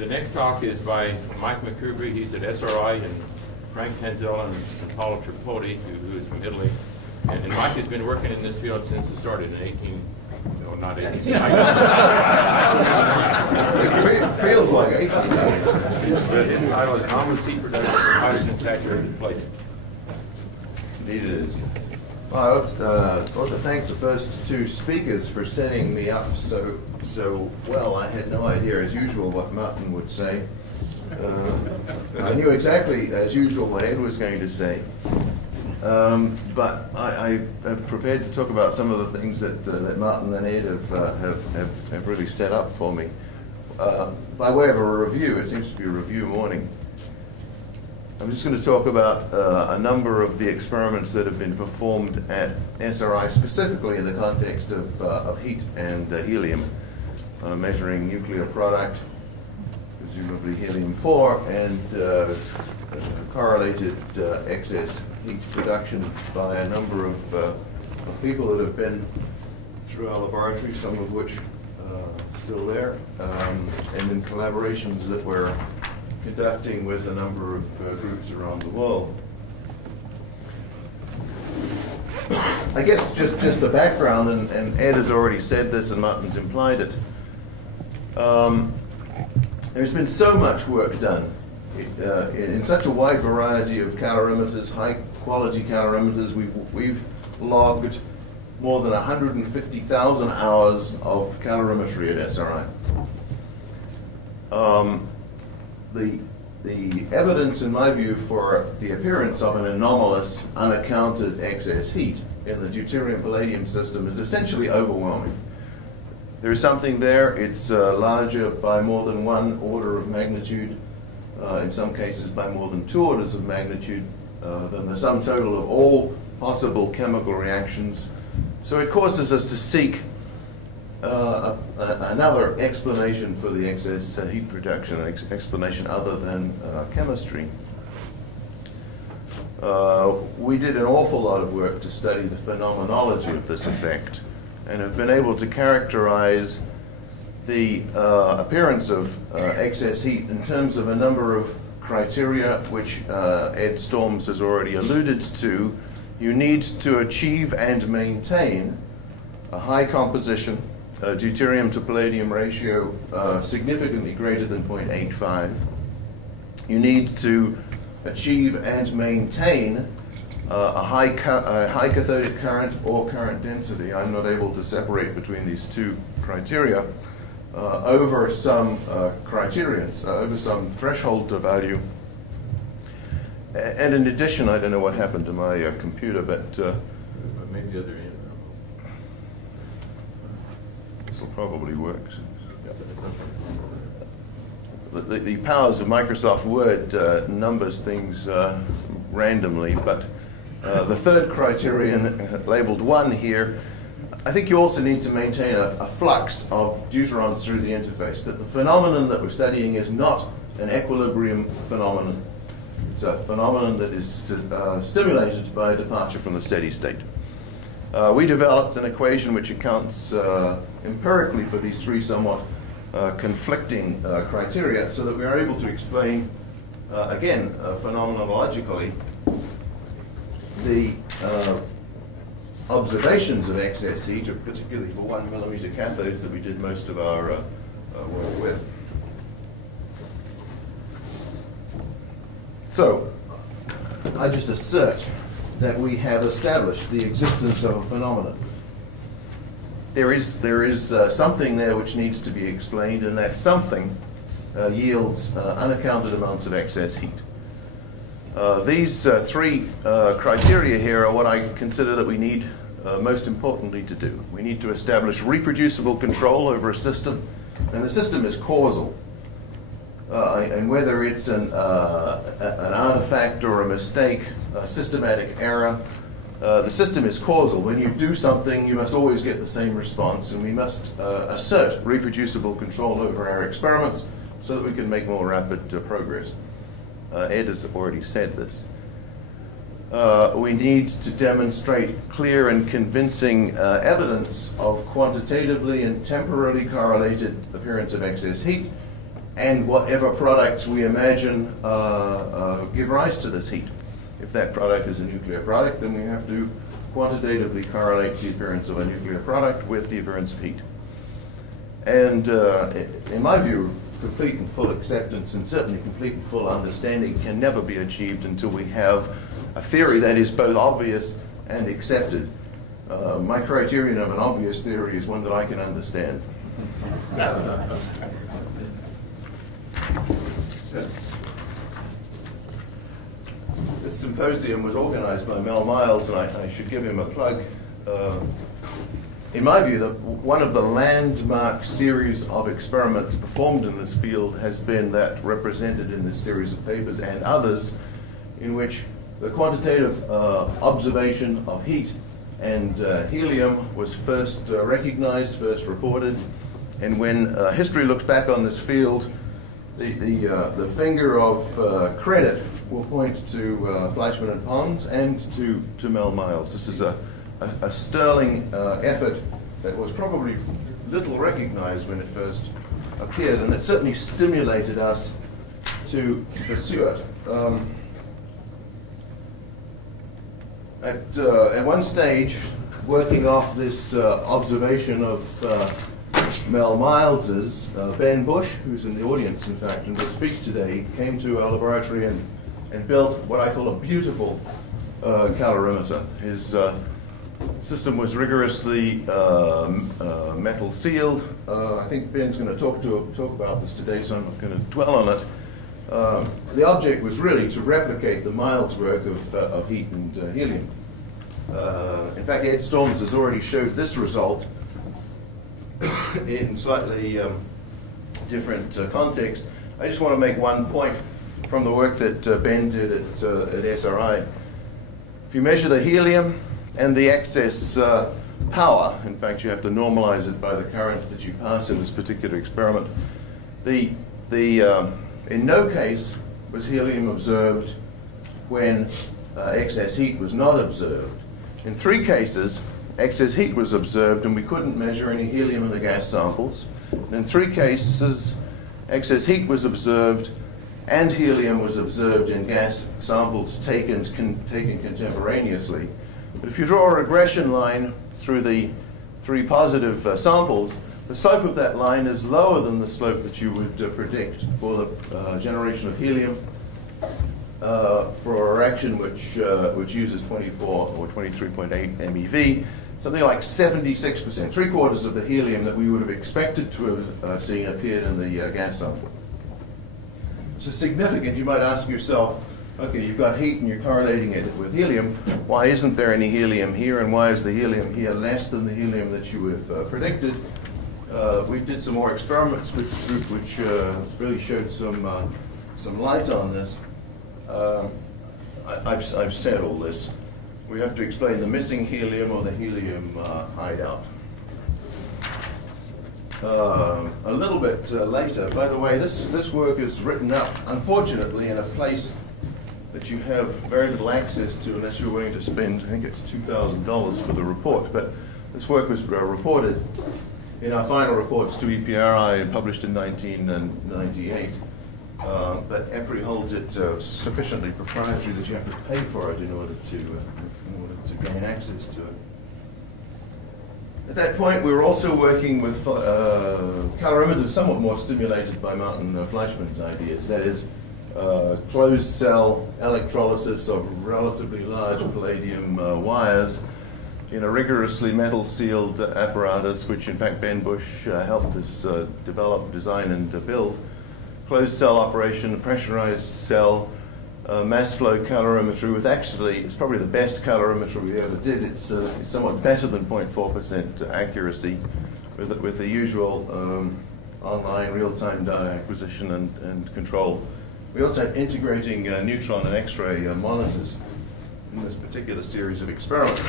The next talk is by Mike McKubre. He's at SRI, and Frank Tanzella and Paolo Tripodi, who is from Italy. And Mike has been working in this field since it started in not 18. It feels like 18. His title is Anomalous Heat Production for Hydrogen Saturated Plate. Indeed it is. Well, I want to thank the first two speakers for setting me up so well. I had no idea, as usual, what Martin would say. I knew exactly, as usual, what Ed was going to say. But I have prepared to talk about some of the things that Martin and Ed have really set up for me. By way of a review, it seems to be a review morning. I'm just going to talk about a number of the experiments that have been performed at SRI, specifically in the context of heat and helium, measuring nuclear product, presumably helium-4, and correlated excess heat production by a number of people that have been through our laboratory, some of which still there, and in collaborations that we're conducting with a number of groups around the world. I guess just a background, and Ed has already said this and Martin's implied it. There's been so much work done in such a wide variety of calorimeters, high quality calorimeters. We've logged more than 150,000 hours of calorimetry at SRI. The evidence, in my view, for the appearance of an anomalous, unaccounted excess heat in the deuterium palladium system is essentially overwhelming. There is something there. It's larger by more than one order of magnitude, in some cases by more than 2 orders of magnitude than the sum total of all possible chemical reactions. So it causes us to seek another explanation for the excess heat production, an explanation other than chemistry. We did an awful lot of work to study the phenomenology of this effect, and have been able to characterize the appearance of excess heat in terms of a number of criteria which Ed Storms has already alluded to. You need to achieve and maintain a high composition, deuterium to palladium ratio significantly greater than 0.85. You need to achieve and maintain a high cathodic current or current density. I'm not able to separate between these two criteria over some criterions, over some threshold value. And in addition, I don't know what happened to my computer, but maybe the other end. This will probably work. The powers of Microsoft Word numbers things randomly, but the third criterion, labeled 1 here, I think you also need to maintain a flux of deuterons through the interface, that the phenomenon that we're studying is not an equilibrium phenomenon. It's a phenomenon that is stimulated by a departure from the steady state. We developed an equation which accounts empirically for these three somewhat conflicting criteria, so that we are able to explain, again, phenomenologically, the observations of excess heat, particularly for 1 millimeter cathodes that we did most of our work with. So, I just assert that we have established the existence of a phenomenon. There is something there which needs to be explained, and that something yields unaccounted amounts of excess heat. These three criteria here are what I consider that we need most importantly to do. We need to establish reproducible control over a system, and the system is causal. And whether it's an artifact or a mistake, a systematic error, the system is causal. When you do something, you must always get the same response, and we must assert reproducible control over our experiments so that we can make more rapid progress. Ed has already said this. We need to demonstrate clear and convincing evidence of quantitatively and temporally correlated appearance of excess heat. and whatever products we imagine give rise to this heat. If that product is a nuclear product, then we have to quantitatively correlate the appearance of a nuclear product with the appearance of heat. And in my view, complete and full acceptance and certainly complete and full understanding can never be achieved until we have a theory that is both obvious and accepted. My criterion of an obvious theory is one that I can understand. This symposium was organized by Mel Miles, and I should give him a plug. In my view, one of the landmark series of experiments performed in this field has been that represented in this series of papers and others, in which the quantitative observation of heat and helium was first recognized, first reported. And when history looks back on this field, the finger of credit will point to Fleischmann and Pons and to Mel Miles. This is a sterling effort that was probably little recognized when it first appeared, and it certainly stimulated us to pursue it. At one stage, working off this observation of Mel Miles's, Ben Bush, who's in the audience, in fact, and will speak today, came to our laboratory and built what I call a beautiful calorimeter. His system was rigorously metal sealed. I think Ben's going to talk about this today, so I'm not going to dwell on it. The object was really to replicate the Miles work of heat and helium. In fact, Ed Storms has already showed this result in slightly different context. I just want to make one point from the work that Ben did at SRI. If you measure the helium and the excess power, in fact, you have to normalize it by the current that you pass in this particular experiment. In no case was helium observed when excess heat was not observed. In 3 cases, excess heat was observed and we couldn't measure any helium in the gas samples. In 3 cases, excess heat was observed and helium was observed in gas samples taken contemporaneously. But if you draw a regression line through the 3 positive samples, the slope of that line is lower than the slope that you would predict for the generation of helium for a reaction which uses 24 or 23.8 MeV. Something like 76%, 3/4 of the helium that we would have expected to have seen appeared in the gas sample. So significant, you might ask yourself, okay, you've got heat and you're correlating it with helium. Why isn't there any helium here, and why is the helium here less than the helium that you would have predicted? We did some more experiments which really showed some light on this. I've said all this. We have to explain the missing helium or the helium hideout. A little bit later, by the way, this work is written up, unfortunately, in a place that you have very little access to unless you're willing to spend, I think it's $2,000 for the report. But this work was reported in our final reports to EPRI and published in 1998. But EPRI holds it sufficiently proprietary that you have to pay for it in order to gain access to it. At that point, we were also working with calorimeters somewhat more stimulated by Martin Fleischmann's ideas. That is, closed cell electrolysis of relatively large palladium wires in a rigorously metal sealed apparatus, which in fact Ben Bush helped us develop, design, and build. Closed cell operation, pressurized cell, mass flow calorimetry with actually, it's probably the best calorimetry we ever did. It's somewhat better than 0.4% accuracy with the usual online real-time data acquisition and control. We also had integrating neutron and X-ray monitors in this particular series of experiments.